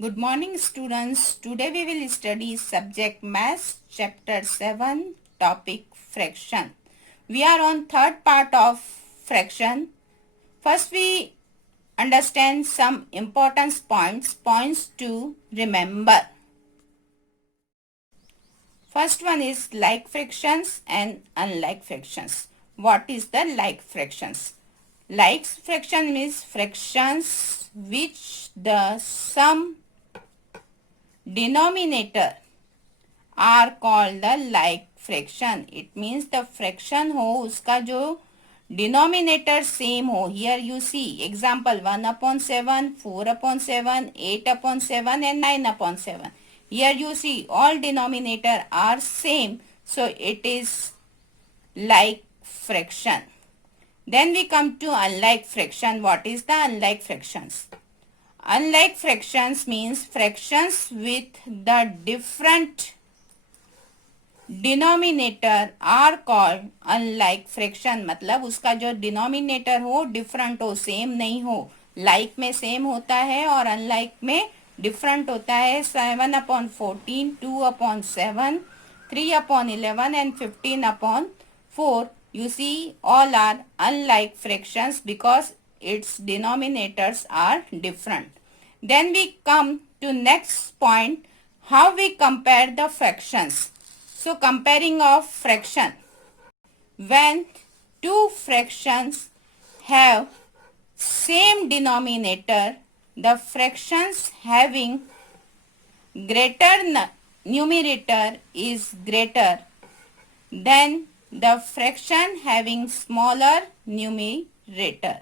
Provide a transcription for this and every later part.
Good morning students. Today we will study subject maths chapter 7 topic fraction. We are on third part of fraction. First we understand some important points to remember. First one is like fractions and unlike fractions. What is the like fractions? Like fraction means fractions which the sum denominator are called the like fraction. It means the fraction हो उसका जो denominator same हो. Here you see example 1/7, 4/7, 8/7 and 9/7. Here you see all denominator are same, so it is like fraction. Then we come to unlike fraction. What is the unlike fractions? Unlike fractions means fractions with the different denominator are called unlike fraction. मतलब उसका जो denominator हो different हो, same नहीं हो. like में same होता है और unlike में different होता है. 7/14, 2/7, 3/11 and 15/4. You see all are unlike fractions because its denominators are different. Then we come to next point, how we compare the fractions. So comparing of fraction. When two fractions have same denominator, the fractions having greater numerator is greater than the fraction having smaller numerator.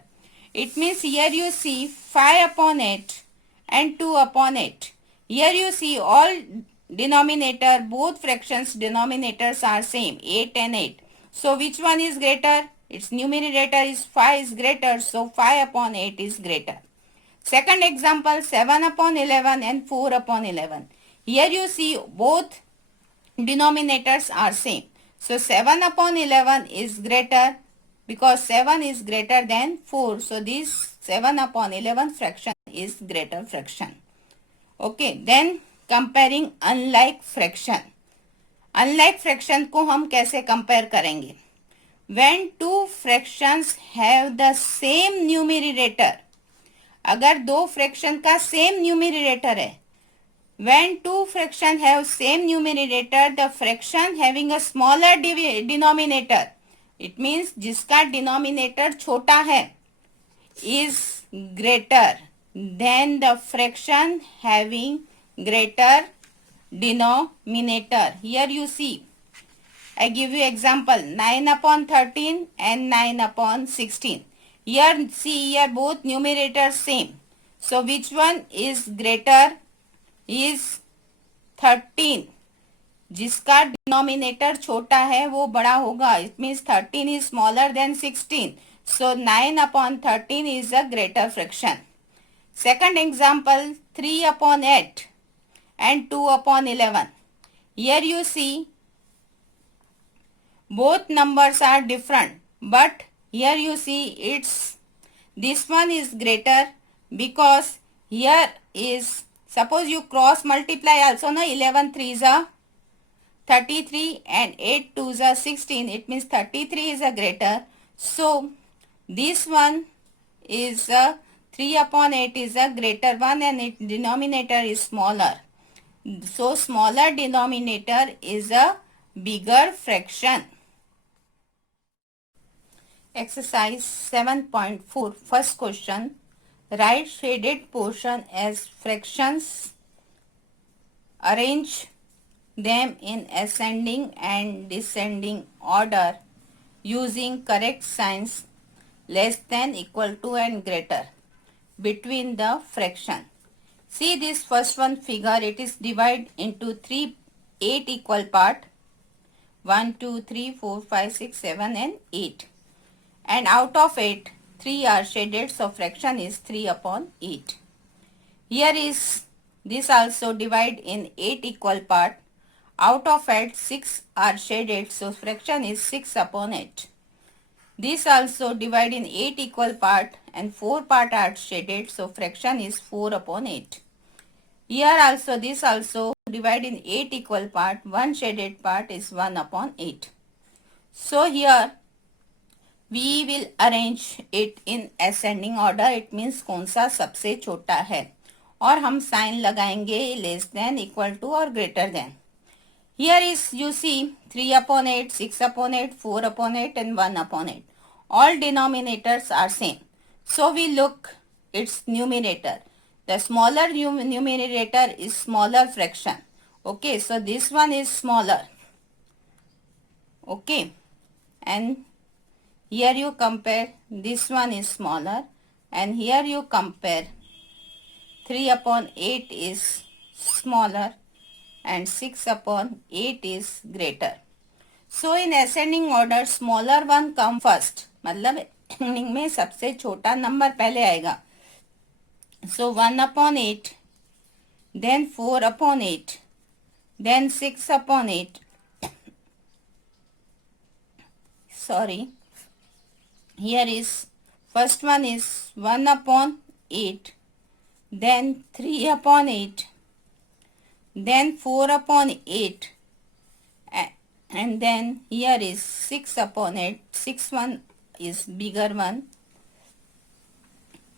It means here you see 5/8 and 2/8. Here you see all denominator, both fractions denominators are same, 8 and 8. So which one is greater? Its numerator is 5 is greater, so 5/8 is greater. Second example 7/11 and 4/11. Here you see both denominators are same. So 7/11 is greater because 7 is greater than 4. So this 7/11 fraction is greater fraction. Okay, then comparing unlike fraction. Unlike fraction को हम कैसे compare करेंगे? When two fractions have the same numerator. अगर दो fraction का same numerator है, when two fractions have same numerator, the fraction having a smaller denominator, it means जिसका denominator छोटा है, is greater than the fraction having greater denominator. Here you see, I give you example 9/13 and 9/16. Here see, here both numerators same. So which one is greater? Is 13. जिसका denominator छोटा है वो बड़ा होगा. It means 13 is smaller than 16. So 9/13 is a greater fraction. Second example 3/8 and 2/11. Here you see both numbers are different, but here you see this one is greater because here is, suppose you cross multiply also, no, 11 3s are 33 and 8 2s are 16. It means 33 is a greater. So this one is 3/8 is a greater one and its denominator is smaller. So smaller denominator is a bigger fraction. Exercise 7.4. First question. Write shaded portion as fractions. Arrange them in ascending and descending order using correct signs less than, equal to and greater between the fraction. See this first one figure, it is divided into 8 equal part. 1, 2, 3, 4, 5, 6, 7 and 8. And out of 8, 3 are shaded, so fraction is 3/8. Here is this also divide in 8 equal part. Out of 8, 6 are shaded, so fraction is 6/8. This also divide in 8 equal part and 4 part are shaded, so fraction is 4/8. Here also, this also divide in 8 equal part. One shaded part is 1 upon 8. So here we will arrange it in ascending order. It means कौन सा सबसे छोटा है, और हम sign लगाएंगे less than, equal to और greater than. Here is, you see, 3 upon 8, 6 upon 8, 4 upon 8 and 1 upon 8. All denominators are same. So we look its numerator. The smaller numerator is smaller fraction. Okay, so this one is smaller. Okay, and here you compare, this one is smaller, and here you compare 3 upon 8 is smaller and 6 upon 8 is greater. So in ascending order, smaller one come first. मतलब ascending में सबसे छोटा number पहले आएगा. So 1 upon 8, then 4 upon 8, then 6 upon 8. Sorry. Here is, first one is 1 upon 8, then 3 upon 8, then 4 upon 8, and then here is 6 upon 8. 6 one is bigger one.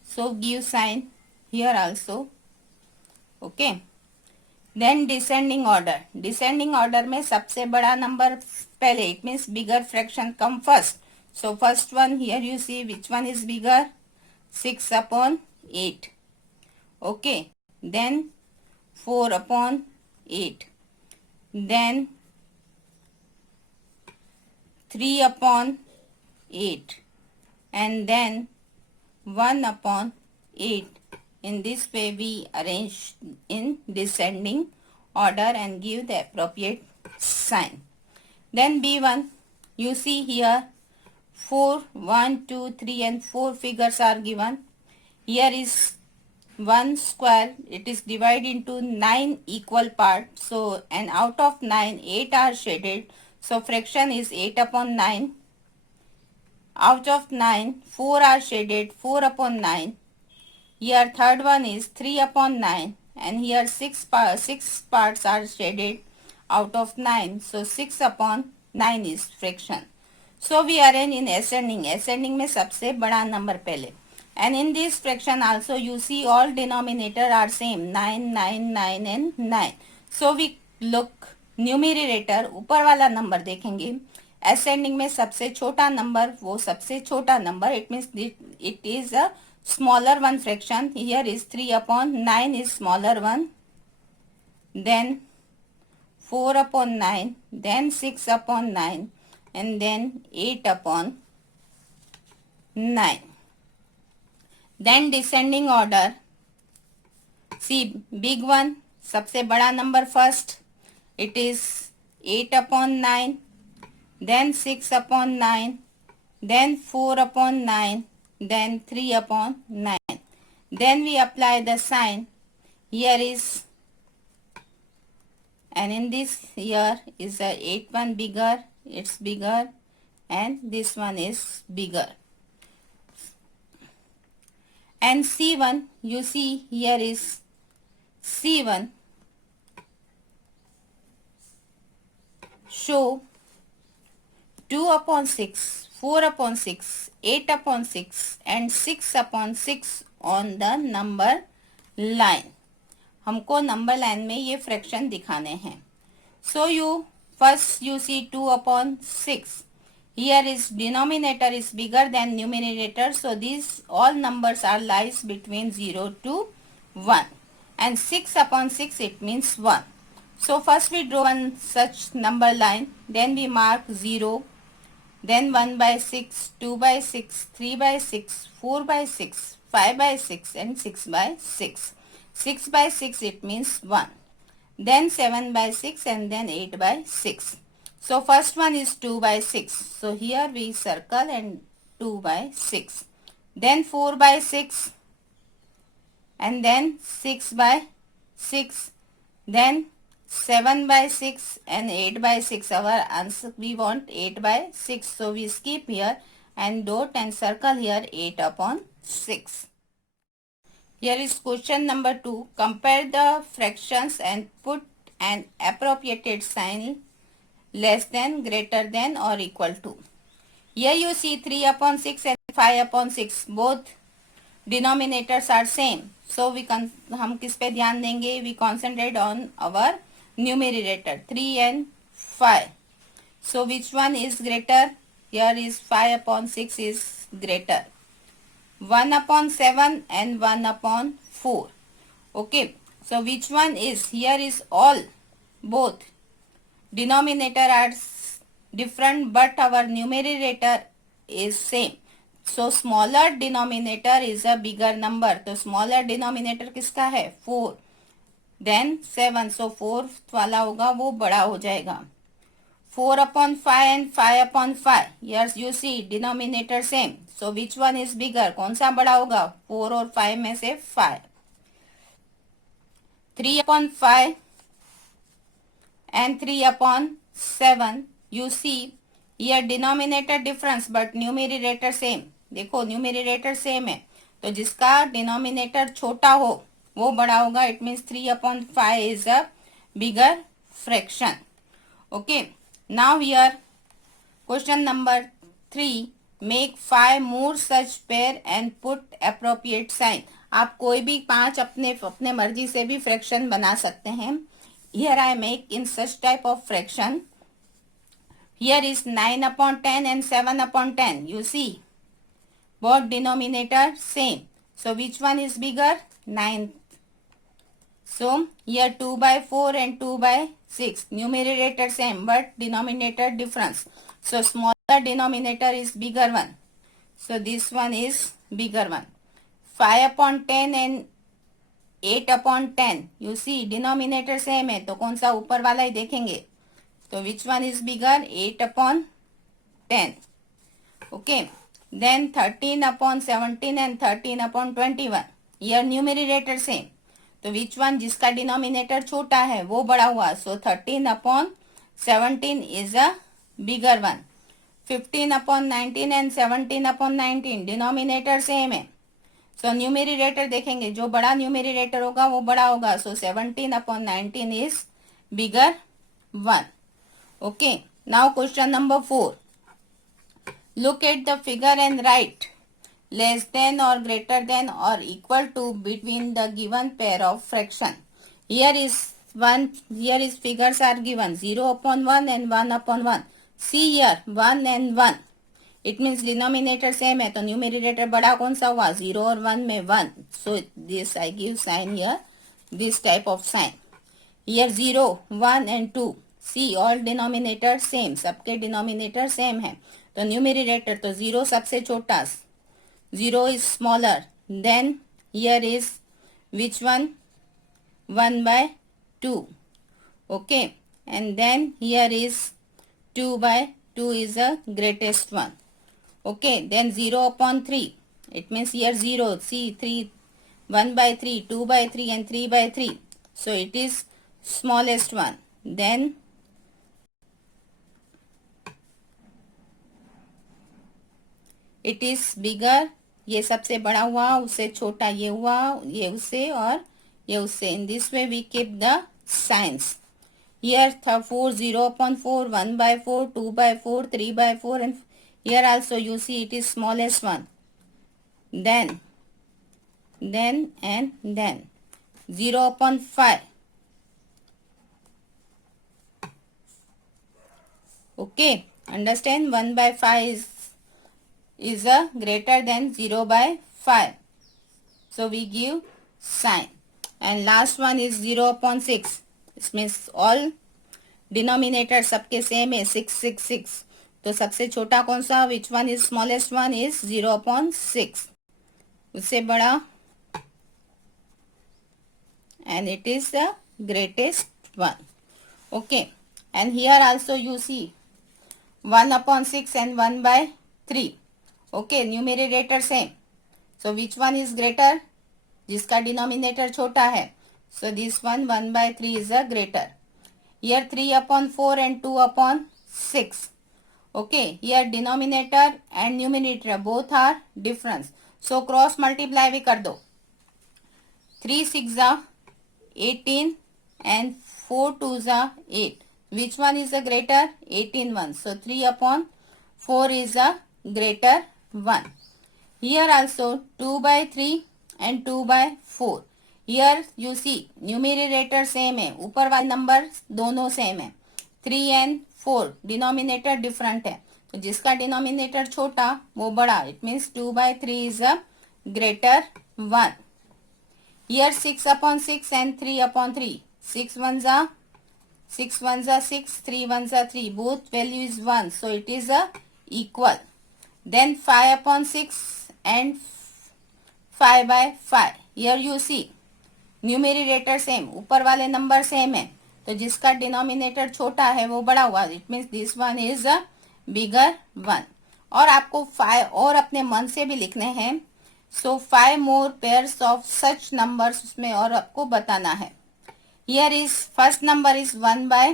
So give sign here also. Okay. Then descending order. Descending order में सबसे बड़ा number पहले, it means bigger fraction come first. So first one, here you see which one is bigger, 6 upon 8. Okay. Then 4 upon 8. Then 3 upon 8. And then 1 upon 8. In this way we arrange in descending order and give the appropriate sign. Then B1, you see here 4, 1, 2, 3 and 4 figures are given. Here is 1 square, it is divided into 9 equal parts. So, and out of 9, 8 are shaded. So fraction is 8 upon 9. Out of 9, 4 are shaded, 4 upon 9. Here third one is 3 upon 9, and here 6 parts are shaded out of 9. So 6 upon 9 is fraction. So we arrange in ascending. Ascending में सबसे बड़ा number पहले. And in this fraction also you see all denominator are same, 9, 9, 9 and 9. So we look numerator, ऊपर वाला number देखेंगे. Ascending में सबसे छोटा number, वो सबसे छोटा number, it means it is a smaller one fraction. Here is 3 upon 9 is smaller one, then 4 upon 9, then 6 upon 9, and then 8 upon 9. Then descending order, see big one, सबसे बड़ा number first, it is 8 upon 9, then 6 upon 9, then 4 upon 9, then 3 upon 9. Then we apply the sign. Here is, and in this here is the 8 one bigger, it's bigger, and this one is bigger. And C1, you see here is C1, show 2 upon 6, 4 upon 6, 8 upon 6 and 6 upon 6 on the number line. हमको number line में ये fraction दिखाने हैं. So you first you see 2 upon 6. Here is denominator is bigger than numerator, so these all numbers are lies between 0 to 1, and 6 upon 6 it means 1. So first we draw one such number line, then we mark 0, then 1 by 6, 2 by 6, 3 by 6, 4 by 6, 5 by 6 and 6 by 6. 6 by 6 it means 1. Then 7 by 6 and then 8 by 6. So first one is 2 by 6. So here we circle and 2 by 6. Then 4 by 6 and then 6 by 6. Then 7 by 6 and 8 by 6. Our answer, we want 8 by 6. So we skip here and dot and circle here 8 upon 6. Here is question number 2. Compare the fractions and put an appropriate sign less than, greater than or equal to. Here you see 3 upon 6 and 5 upon 6. Both denominators are same. So हम किस पे ध्यान देंगे? We concentrate on our numerator 3 and 5. So which one is greater? Here is 5 upon 6 is greater. 1 upon 7 and 1 upon 4. Okay. So which one is? Here is all. Both denominator are different but our numerator is same. So smaller denominator is a bigger number. तो smaller denominator किसका है? 4. Then 7. So 4th वाला होगा वो बड़ा हो जाएगा. 4 upon 5 and 5 upon 5. Yes, you see denominator same. So which one is bigger? कौन सा बड़ा होगा? 4 और 5 में से 5. 3 upon 5 and 3 upon 7. You see here denominator difference but numerator same. देखो numerator same है तो जिसका denominator छोटा हो वो बड़ा होगा. It means 3 upon 5 is a bigger fraction. Okay. Now here question number 3. Make 5 more such pair and put appropriate sign. आप कोई भी 5 अपने मर्जी से भी फ्रैक्शन बना सकते हैं. Here I make in such type of fraction. Here is 9 upon 10 and 7 upon 10. You see both denominator same. So which one is bigger? 9. So here 2 by 4 and 2 by 6. Numerator same but denominator difference. So smaller denominator is bigger one. So this one is bigger one. 5 upon 10 and 8 upon 10. You see denominator same है तो कौन सा ऊपर वाला ही देखेंगे. तो which one is bigger? 8 upon 10. Okay. Then 13 upon 17 and 13 upon 21. Here numerator same. तो which one जिसका denominator छोटा है वो बड़ा हुआ. So 13 upon 17 is a bigger one. 15 upon 19 and 17 upon 19. Denominator same है. So numerator देखेंगे जो बड़ा numerator होगा वो बड़ा होगा. So 17 upon 19 is bigger one. Okay. Now question number 4. Look at the figure and write less than or greater than or equal to between the given pair of fraction. Here is figures are given 0 upon 1 and 1 upon 1. See here 1 and 1. It means denominator same है तो numerator बड़ा कौन सा हुआ? 0 और 1 में 1. So this I give sign here. This type of sign. Here 0, 1 and 2. See all denominator same. सबके denominator same है. तो numerator तो 0 सबसे छोटा. 0 is smaller. Then here is which one? 1 by 2. Okay. And then here is 2 by 2 is the greatest one. Okay. Then 0 upon 3. It means here 0. See 3. 1 by 3, 2 by 3 and 3 by 3. So it is smallest one. Then it is bigger. ये सबसे बड़ा हुआ उससे छोटा ये हुआ ये उससे और ये उससे. In this way we keep the signs. Here 4 0 upon 4 1 by 4 2 by 4 3 by 4 and here also you see it is smallest one. Then and then 0 upon 5. Okay. Understand 1 by 5 is a greater than 0 by 5. So we give sign. And last one is 0 upon 6. This means all denominator सबके same है 6 6 6. तो सबसे छोटा कौन सा? Which one is smallest one is 0 upon 6. उससे बड़ा and it is the greatest one. Okay. And here also you see 1 upon 6 and 1 by 3. Okay, numerator same. So which one is greater? जिसका denominator छोटा है. So this one 1 by 3 is a greater. Here 3 upon 4 and 2 upon 6. Okay, here denominator and numerator both are different. So cross multiply भी कर दो. 3 6 are 18 and 4 2s are 8. Which one is the greater? 18 one. So 3 upon 4 is a greater 1. Here also 2 by 3 and 2 by 4. Here you see numerator same है, ऊपर वाले number दोनों same है. 3 and 4 denominator different है, तो जिसका डिनोमिनेटर छोटा वो बड़ा. It means 2 by 3 is a greater 1. Here 6 upon 6 and 3 upon 3. 6 ones are 6, 3 ones are 3. Both value is 1. So it is a equal. Then 5 upon 6 and 5 by 5. Here you see numerator same, ऊपर वाले number same है, तो जिसका denominator छोटा है वो बड़ा हुआ. It means this one is a bigger 1. और आपको 5 और अपने मन से भी लिखने हैं. सो 5 मोर पेयर्स ऑफ सच नंबर्स उसमें और आपको बताना है. Here is first number is 1 by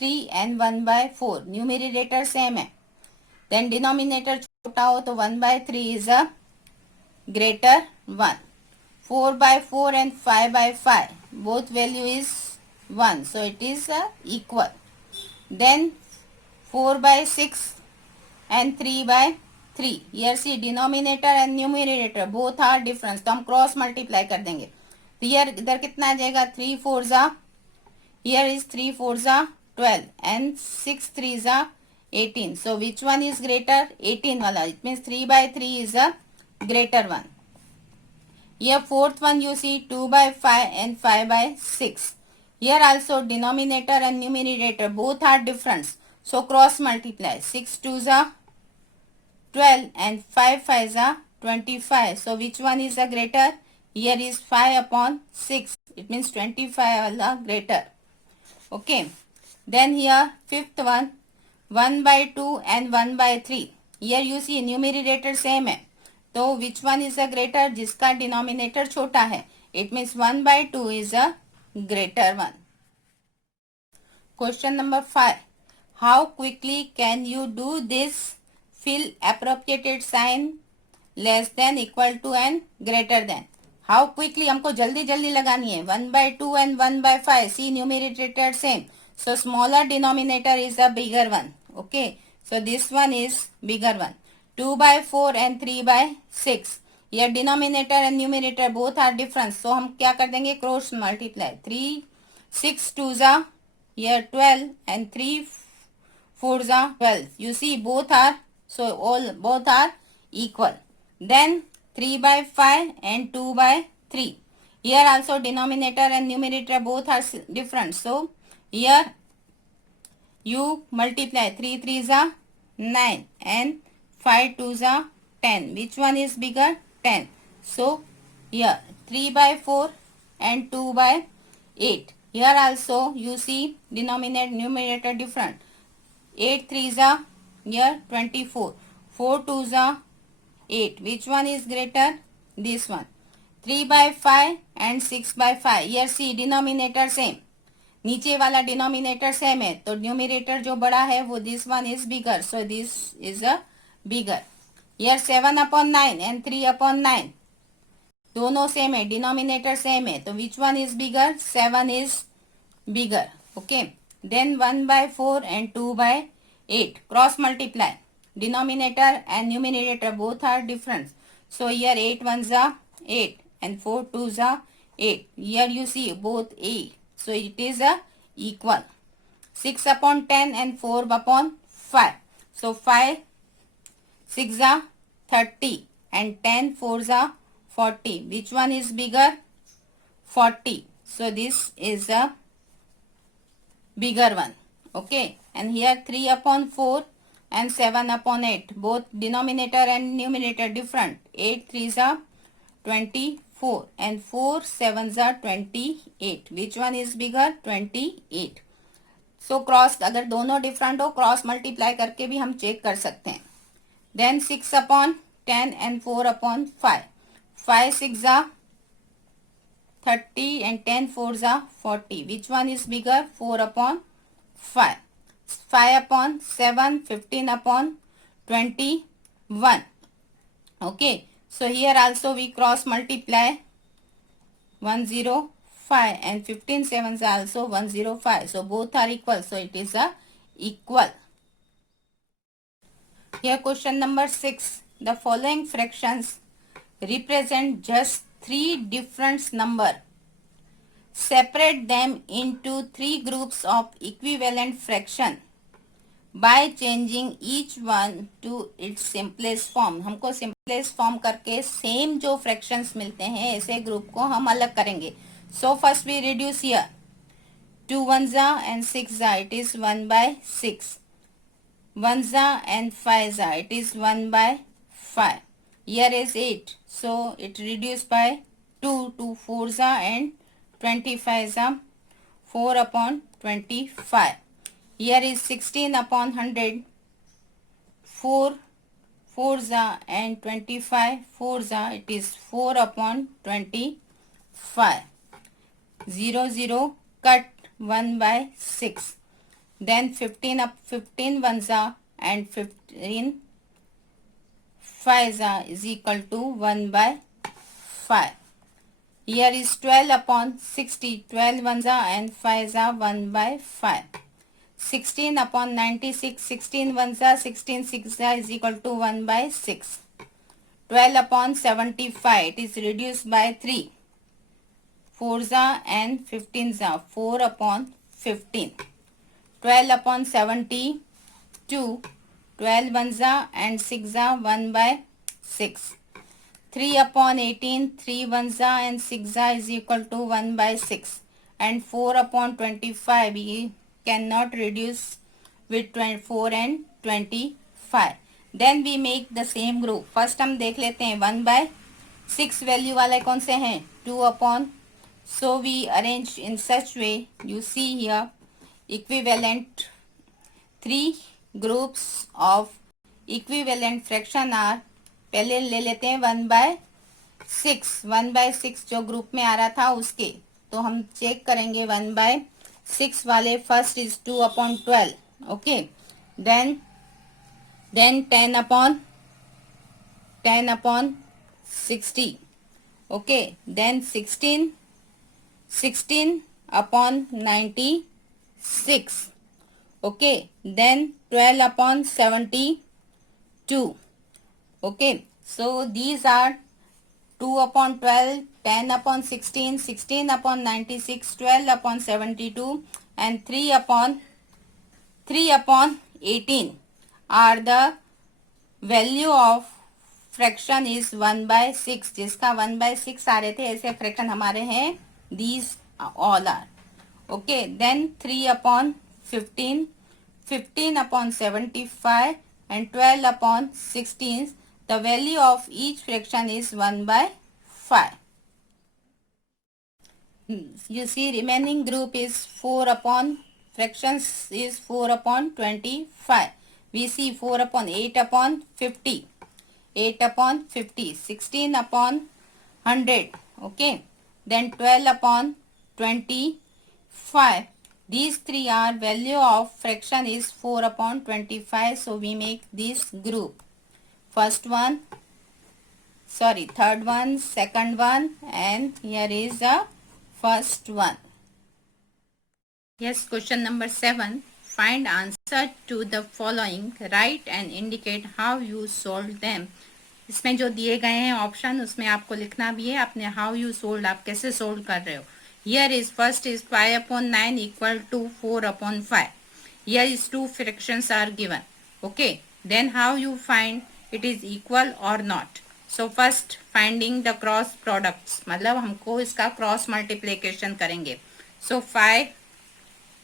3 and 1 by 4. Numerator same है. देन डिनोमिनेटर छोटा हो तो 1 by 3 is a greater 1. 4 by 4 and 5 by 5. Both value is 1. So it is equal. Then 4 by 6 and 3 by 3. Here see denominator and numerator both are different. तो हम cross multiply कर देंगे. Here इधर कितना आ जाएगा? 3 4s are. Here is 3 4s are 12 and 6 3s are 18. So which one is greater? 18 वाला. It means 3 by 3 is a greater one. Here fourth one you see 2 by 5 and 5 by 6. Here also denominator and numerator both are different. So cross multiply. 6 2s are 12 and 5 5s are 25. So which one is the greater? Here is 5 upon 6. It means 25 wala greater. Okay. Then here fifth one 1 by 2 and 1 by 3. Here you see numerator same है, तो which one is a greater? जिसका denominator छोटा है. It means 1 by 2 is a greater 1. Question number 5. How quickly can you do this? Fill appropriated sign less than, equal to and greater than. How quickly हमको जल्दी जल्दी लगानी है. 1 by 2 and 1 by 5. See numerator same, so smaller denominator is a bigger one. Okay, so this one is bigger one. 2 by 4 and 3 by 6. Here denominator and numerator both are different. So हम क्या कर देंगे? Cross multiply. 3 6 2s are here 12 and 3 4s are 12. You see both are, so both are equal. Then 3 by 5 and 2 by 3. Here also denominator and numerator both are different. So here you multiply. 3 3s are 9 and 5 2s are 10. Which one is bigger? 10. So here 3 by 4 and 2 by 8. Here also you see denominator numerator different. 8 3s are here 24. 4 2s are 8. Which one is greater? This one. 3 by 5 and 6 by 5. Here see denominator same. नीचे वाला denominator same है, तो numerator जो बड़ा है वो this one is bigger. So this is a bigger. Here 7 upon 9 and 3 upon 9. दोनों same है, डिनोमिनेटर सेम है, तो which one is bigger? 7 is bigger. Okay. Then 1 by 4 and 2 by 8. Cross multiply. Denominator and numerator both are different. So here 8 ones are 8 and 4 2s are 8. Here you see both 8. So it is a equal. 6 upon 10 and 4 upon 5. So 5 6 are 30 and 10 4s are 40. Which one is bigger? 40. So this is a bigger one. Okay. And here 3 upon 4 and 7 upon 8. Both denominator and numerator different. 8 3s are 24 and 4 7s are 28. Which one is bigger? 28. So cross, अगर दोनों different हो cross multiply करके भी हम check कर सकते हैं. Then 6 upon 10 and 4 upon 5. 5 6 are 30 and 10 4s are 40. Which one is bigger? 4 upon 5. 5 upon 7, 15 upon 21. Okay. So here also we cross multiply. 105, and 15 sevens are also 105. So both are equal. So it is a equal. Here question number 6. The following fractions represent just three different number. Separate them into three groups of equivalent fraction by changing each one to its simplest form. हमको simplest form करके same जो fractions मिलते हैं ऐसे group को हम अलग करेंगे. So first we reduce here. 2 ones and 6 it is 1 by 6. 1 and 5 it is 1 by 5. Here is 8. So it reduced by 2 to 4 and 25 4 upon 25. Here is 16 upon 100. 4 4s and 25 4s it is 4 upon 25. 0 0 cut 1 by 6. Then 15 up 15 ones and 15 5s is equal to 1 by 5. Here is 12 upon 60. 12 ones and 5s are 1 by 5. 16 upon 96. 16 ones are 16 6 is equal to 1 by 6. 12 upon 75. It is reduced by 3. 4s and 15s are 4 upon 15. 12 upon 72. 12 ones and 6 are 1 by 6. 3 upon 18. 3 ones and 6 is equal to 1 by 6. And 4 upon 25 we cannot reduce with 24 and 25. Then we make the same group. First हम देख लेते हैं 1 by 6 value वाले कौन से हैं 2 upon. So we arrange in such way. You see here equivalent three groups of equivalent fraction are. पहले ले लेते हैं 1 by 6. 1 by 6 जो ग्रुप में आ रहा था उसके तो हम चेक करेंगे 1 by 6 वाले. First is 2 upon 12. Okay then 10 upon 60. Okay then 16 upon 96. Okay then 12 upon 72. Okay, so these are 2 upon 12, 10 upon 16, 16 upon 96, 12 upon 72 and 3 upon 18 are the value of fraction is 1 by 6. जिसका 1 by 6 आ रहे थे ऐसे fraction हमारे हैं. These all are. Okay, then 3 upon 15, 15 upon 75 and 12 upon 16. The value of each fraction is 1 by 5. You see remaining group is 4 upon fractions is 4 upon 25. We see 4 upon 8 upon 50. 8 upon 50. 16 upon 100. Okay. Then 12 upon 25. These three are value of fraction is 4 upon 25. So we make this group. First one, sorry, third one, second one, and here is the first one. Yes, question number 7. Find answer to the following. Write and indicate how you solved them. इसमें जो दिए गए हैं option उसमें आपको लिखना भी है अपने हाउ यू सोल्ड आप कैसे सोल्व कर रहे हो. Here is first is 5 upon 9 equal to 4 upon 5. Here is two fractions are given. Okay, then how you find it is equal or not. So first finding the cross products मतलब हमको इसका cross multiplication करेंगे. So 5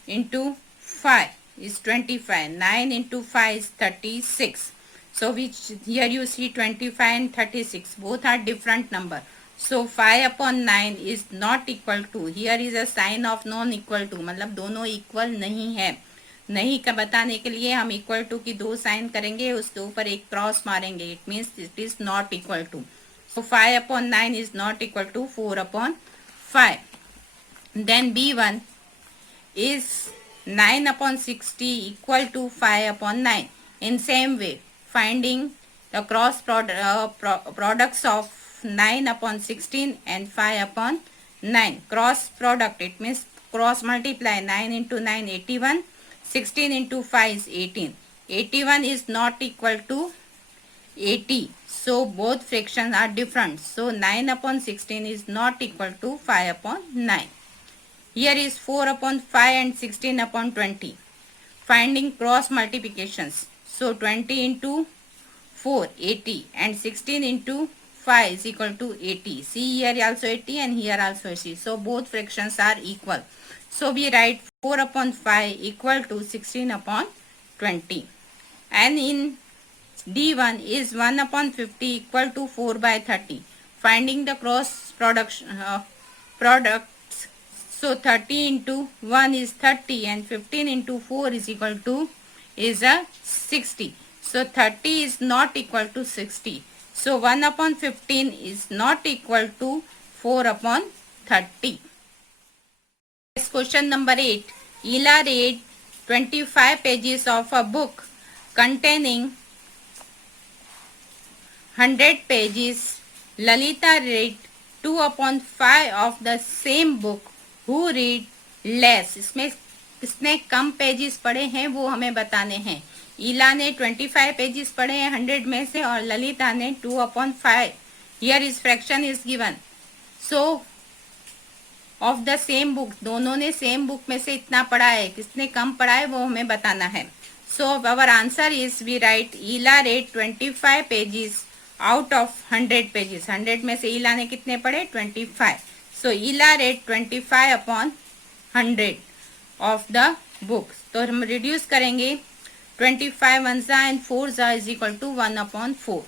into 5 is 25. 9 into 5 is 36. So which here you see 25 and 36 both are different number. So 5 upon 9 is not equal to. Here is a sign of non equal to मतलब दोनों equal नहीं है. नहीं का बताने के लिए हम इक्वल टू की दो साइन करेंगे उसके ऊपर एक क्रॉस मारेंगे. It means it is not equal to. So 5 upon 9 is not equal to 4 upon 5. Then B1 is 9 upon 60 equal to 5 upon 9. In same way, finding the cross products of 9 upon 16 and 5 upon 9. Cross product, it means cross multiply. 9 into 9, 81. 16 into 5 is 18. 81 is not equal to 80. So both fractions are different. So 9 upon 16 is not equal to 5 upon 9. Here is 4 upon 5 and 16 upon 20. Finding cross multiplications. So 20 into 4, 80, and 16 into 5 is equal to 80. See, here also 80 and here also 80. So both fractions are equal. So we write 4 upon 5 equal to 16 upon 20. And in D1 is 1 upon 50 equal to 4 by 30. Finding the cross products. So 30 into 1 is 30 and 15 into 4 is equal to 60. So 30 is not equal to 60. So 1 upon 15 is not equal to 4 upon 30. Next question number 8. Ela read 25 pages of a book containing 100 pages. Lalita read 2 upon 5 of the same book. Who read less? इसमें किसने कम pages पढ़े हैं वो हमें बताने हैं. ईला ने 25 pages पढ़े हैं 100 में से और ललिता ने 2 upon 5. Here is fraction is given. So of the same book, दोनों ने सेम बुक में से इतना पढ़ा है, किसने कम पढ़ा है वो हमें बताना है. So our answer is we write Ila read 25 pages out of 100 pages. 100 में से ईला ने कितने पढ़े 25. So Ila read 25 upon 100 of the books. तो हम रिड्यूस करेंगे 25 1 and 4 is equal to 1 upon 4.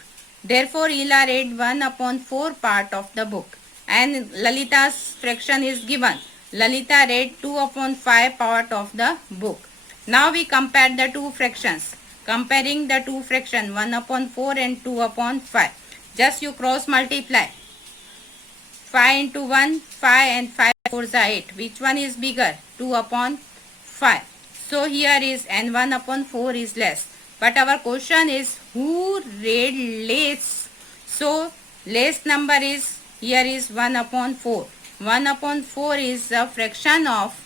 Therefore Ila read 1 upon 4 part of the book. And Lalita's fraction is given. Lalita read 2 upon 5 part of the book. Now we compare the two fractions. Comparing the two fractions 1 upon 4 and 2 upon 5. Just you cross multiply. 5 into 1, 5 and 5 4 are 8. Which one is bigger? 2 upon 5. So here is and 1 upon 4 is less. But our question is who read less? So less number is here is 1 upon 4. 1 upon 4 is a fraction of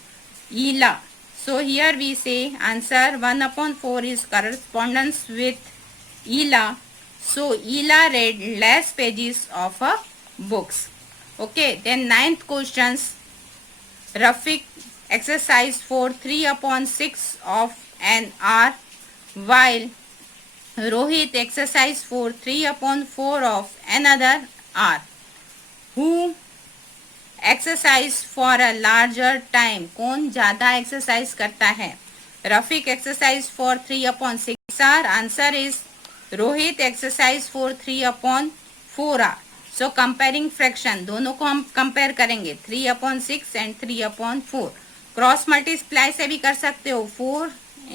Ela. So here we say answer 1 upon 4 is correspondence with Ela. So Ela read less pages of a books. Okay, then 9th questions. Rafiq exercise for 3 upon 6 of an hour while Rohit exercise for 3 upon 4 of another hour. Who exercise for a larger time? कौन ज़्यादा exercise करता है? Rafiq exercise for 3 upon 6 hour. Answer is Rohit exercise for 3 upon 4 hour. So comparing fraction, दोनों को हम compare करेंगे 3 upon 6 and 3 upon 4. Cross multiply से भी कर सकते हो. 4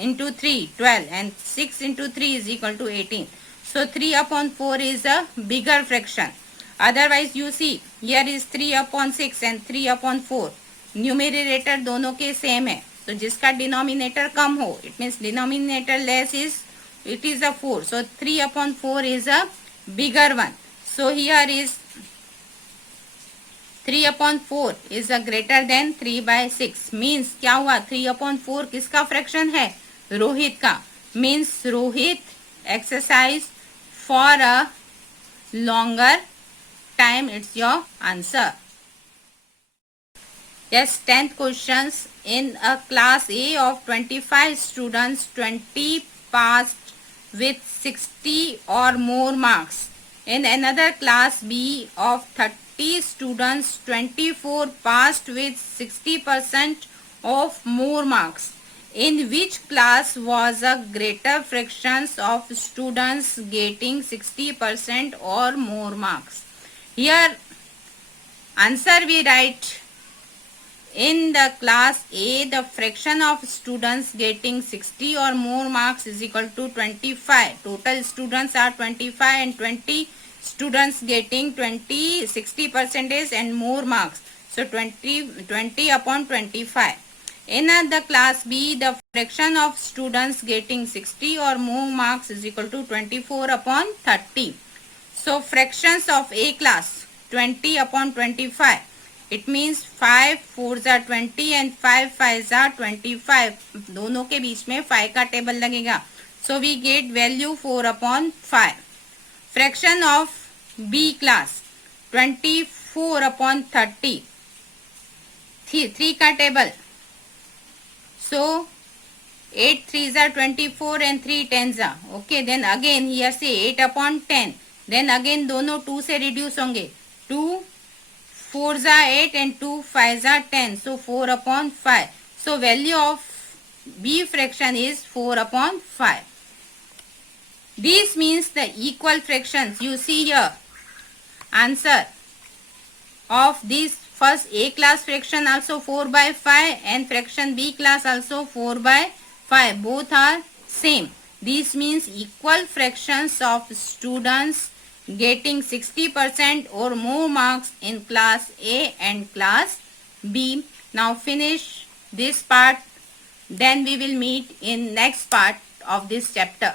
into 3 12 and 6 into 3 is equal to 18. So 3 upon 4 is a bigger fraction. Otherwise you see here is 3 upon 6 and 3 upon 4. Numerator दोनों के सेम है, तो जिसका डिनोमिनेटर कम हो it means denominator less is it is a 4. So 3 upon 4 is a bigger one. So here is 3 upon 4 is a greater than 3 by 6. Means क्या हुआ 3 upon 4 किसका fraction है? रोहित का. Means Rohit exercise for a longer time. It's your answer. Yes, 10th questions. In a class A of 25 students, 20 passed with 60 or more marks. In another class B of 30 students, 24 passed with 60% of more marks. In which class was a greater fractions of students getting 60% or more marks? Here answer we write in the class A the fraction of students getting 60 or more marks is equal to 25. Total students are 25 and 20 students getting 60% and more marks. So 20 upon 25. In the class B the fraction of students getting 60 or more marks is equal to 24 upon 30. So fractions of A class 20 upon 25. It means 5 4s are 20 and 5 5s are 25. दोनों के बीच में 5 का table लगेगा. So we get value 4/5. Fraction of B class 24/30. 3 का table. So 8 3s are 24 and 3 10s are. Okay, then again here say 8/10. Then again दोनों 2 से reduce होंगे. 2 4s are 8 and 2 5s are 10. So 4/5. So value of B fraction is 4/5. This means the equal fractions. You see here answer of this first A class fraction also 4/5 and fraction B class also 4/5. Both are same. This means equal fractions of students getting 60% or more marks in class A and class B. Now finish this part. Then we will meet in next part of this chapter.